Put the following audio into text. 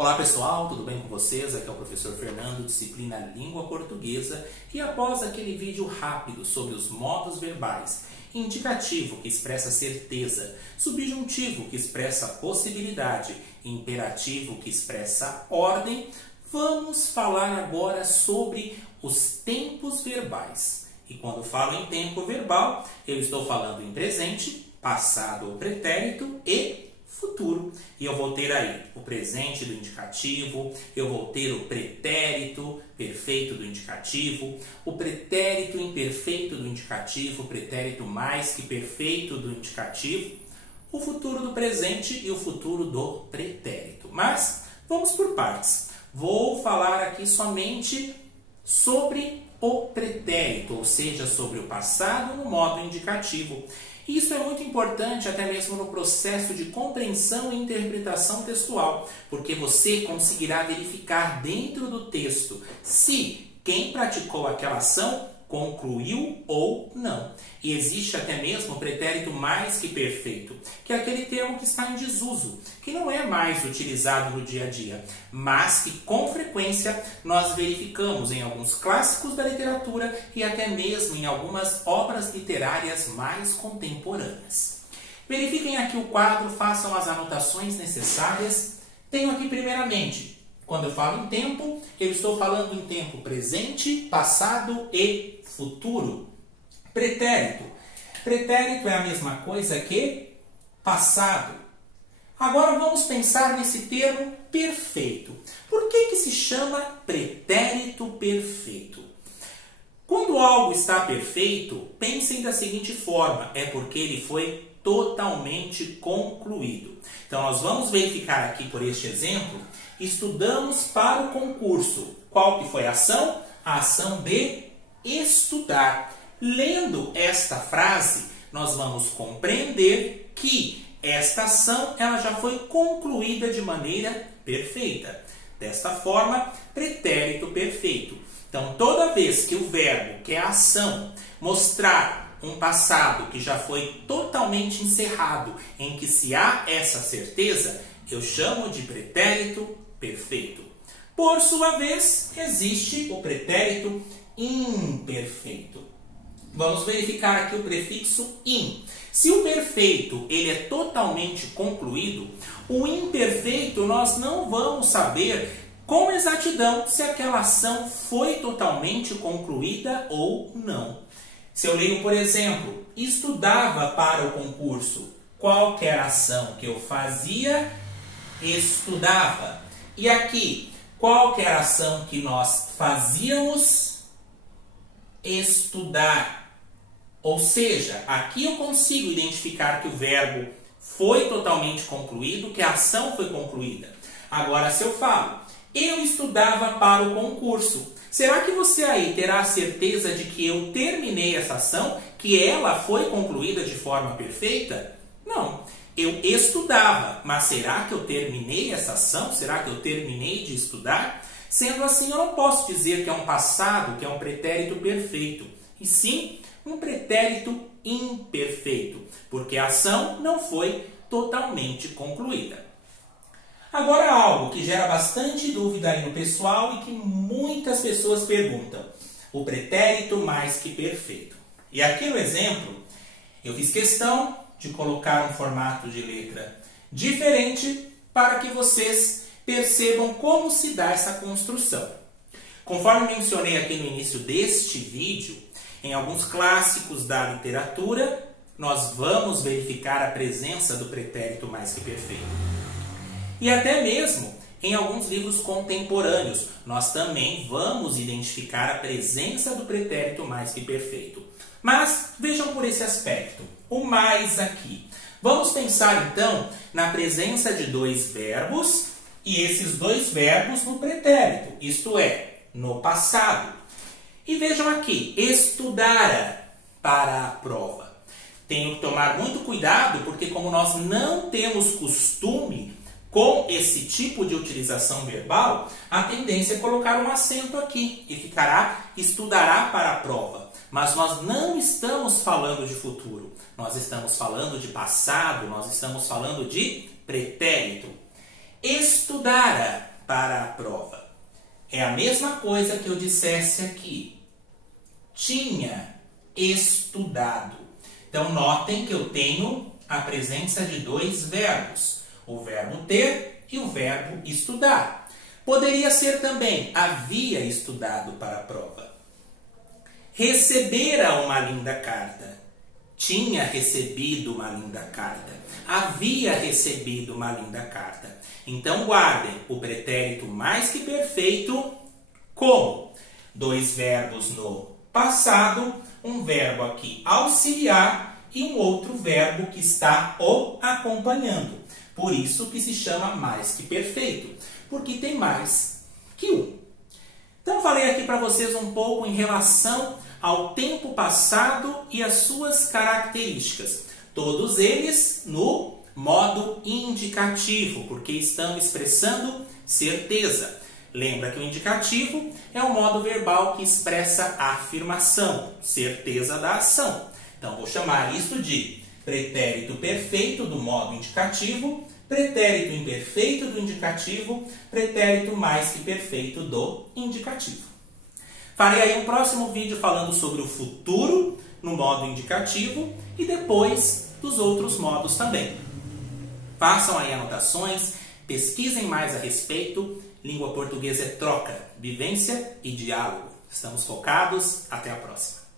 Olá pessoal, tudo bem com vocês? Aqui é o professor Fernando, disciplina Língua Portuguesa, e após aquele vídeo rápido sobre os modos verbais, indicativo que expressa certeza, subjuntivo que expressa possibilidade, imperativo que expressa ordem, vamos falar agora sobre os tempos verbais. E quando falo em tempo verbal, eu estou falando em presente, passado ou pretérito e futuro. E eu vou ter aí o presente do indicativo, eu vou ter o pretérito perfeito do indicativo, o pretérito imperfeito do indicativo, o pretérito mais que perfeito do indicativo, o futuro do presente e o futuro do pretérito. Mas vamos por partes. Vou falar aqui somente sobre o pretérito, ou seja, sobre o passado no modo indicativo. Isso é muito importante até mesmo no processo de compreensão e interpretação textual, porque você conseguirá verificar dentro do texto se quem praticou aquela ação concluiu ou não. E existe até mesmo o pretérito mais que perfeito, que é aquele termo que está em desuso, que não é mais utilizado no dia a dia, mas que com frequência nós verificamos em alguns clássicos da literatura e até mesmo em algumas obras literárias mais contemporâneas. Verifiquem aqui o quadro, façam as anotações necessárias. Tenho aqui primeiramente, quando eu falo em tempo, eu estou falando em tempo presente, passado e futuro. Pretérito. Pretérito é a mesma coisa que passado. Agora vamos pensar nesse termo perfeito. Por que se chama pretérito perfeito? Quando algo está perfeito, pensem da seguinte forma, é porque ele foi totalmente concluído. Então nós vamos verificar aqui por este exemplo, estudamos para o concurso. Qual que foi a ação? A ação de estudar. Lendo esta frase, nós vamos compreender que esta ação ela já foi concluída de maneira perfeita. Desta forma, pretérito perfeito. Então, toda vez que o verbo, que é a ação, mostrar um passado que já foi totalmente encerrado, em que se há essa certeza, eu chamo de pretérito perfeito. Por sua vez, existe o pretérito imperfeito. Vamos verificar aqui o prefixo in. Se o perfeito ele é totalmente concluído, o imperfeito nós não vamos saber com exatidão se aquela ação foi totalmente concluída ou não. Se eu leio, por exemplo, estudava para o concurso, qual que era a ação que eu fazia? Estudava. E aqui, qual que era a ação que nós fazíamos? Estudar. Ou seja, aqui eu consigo identificar que o verbo foi totalmente concluído, que a ação foi concluída. Agora, se eu falo, eu estudava para o concurso, será que você aí terá a certeza de que eu terminei essa ação, que ela foi concluída de forma perfeita? Não. Eu estudava, mas será que eu terminei essa ação? Será que eu terminei de estudar? Sendo assim, eu não posso dizer que é um passado, que é um pretérito perfeito, e sim um pretérito imperfeito, porque a ação não foi totalmente concluída. Agora, algo que gera bastante dúvida aí no pessoal e que muitas pessoas perguntam, o pretérito mais que perfeito. E aqui no exemplo, eu fiz questão de colocar um formato de letra diferente para que vocês percebam como se dá essa construção. Conforme mencionei aqui no início deste vídeo, em alguns clássicos da literatura, nós vamos verificar a presença do pretérito mais que perfeito. E até mesmo em alguns livros contemporâneos, nós também vamos identificar a presença do pretérito mais que perfeito. Mas vejam por esse aspecto, o mais aqui. Vamos pensar então na presença de dois verbos e esses dois verbos no pretérito, isto é, no passado. E vejam aqui, estudara para a prova. Tenho que tomar muito cuidado porque como nós não temos costume com esse tipo de utilização verbal, a tendência é colocar um acento aqui e ficará estudará para a prova. Mas nós não estamos falando de futuro, nós estamos falando de passado, nós estamos falando de pretérito. Estudara para a prova. É a mesma coisa que eu dissesse aqui. Tinha estudado. Então, notem que eu tenho a presença de dois verbos. O verbo ter e o verbo estudar. Poderia ser também havia estudado para a prova. Recebera uma linda carta. Tinha recebido uma linda carta. Havia recebido uma linda carta. Então, guardem o pretérito mais que perfeito como dois verbos no passado, um verbo aqui auxiliar e um outro verbo que está o acompanhando. Por isso que se chama mais que perfeito, porque tem mais que um. Então, falei aqui para vocês um pouco em relação ao tempo passado e as suas características. Todos eles no modo indicativo, porque estão expressando certeza. Lembra que o indicativo é o modo verbal que expressa a afirmação, certeza da ação. Então, vou chamar isso de pretérito perfeito do modo indicativo, pretérito imperfeito do indicativo, pretérito mais que perfeito do indicativo. Farei aí um próximo vídeo falando sobre o futuro no modo indicativo e depois dos outros modos também. Façam aí anotações, pesquisem mais a respeito. Língua portuguesa é troca, vivência e diálogo. Estamos focados. Até a próxima.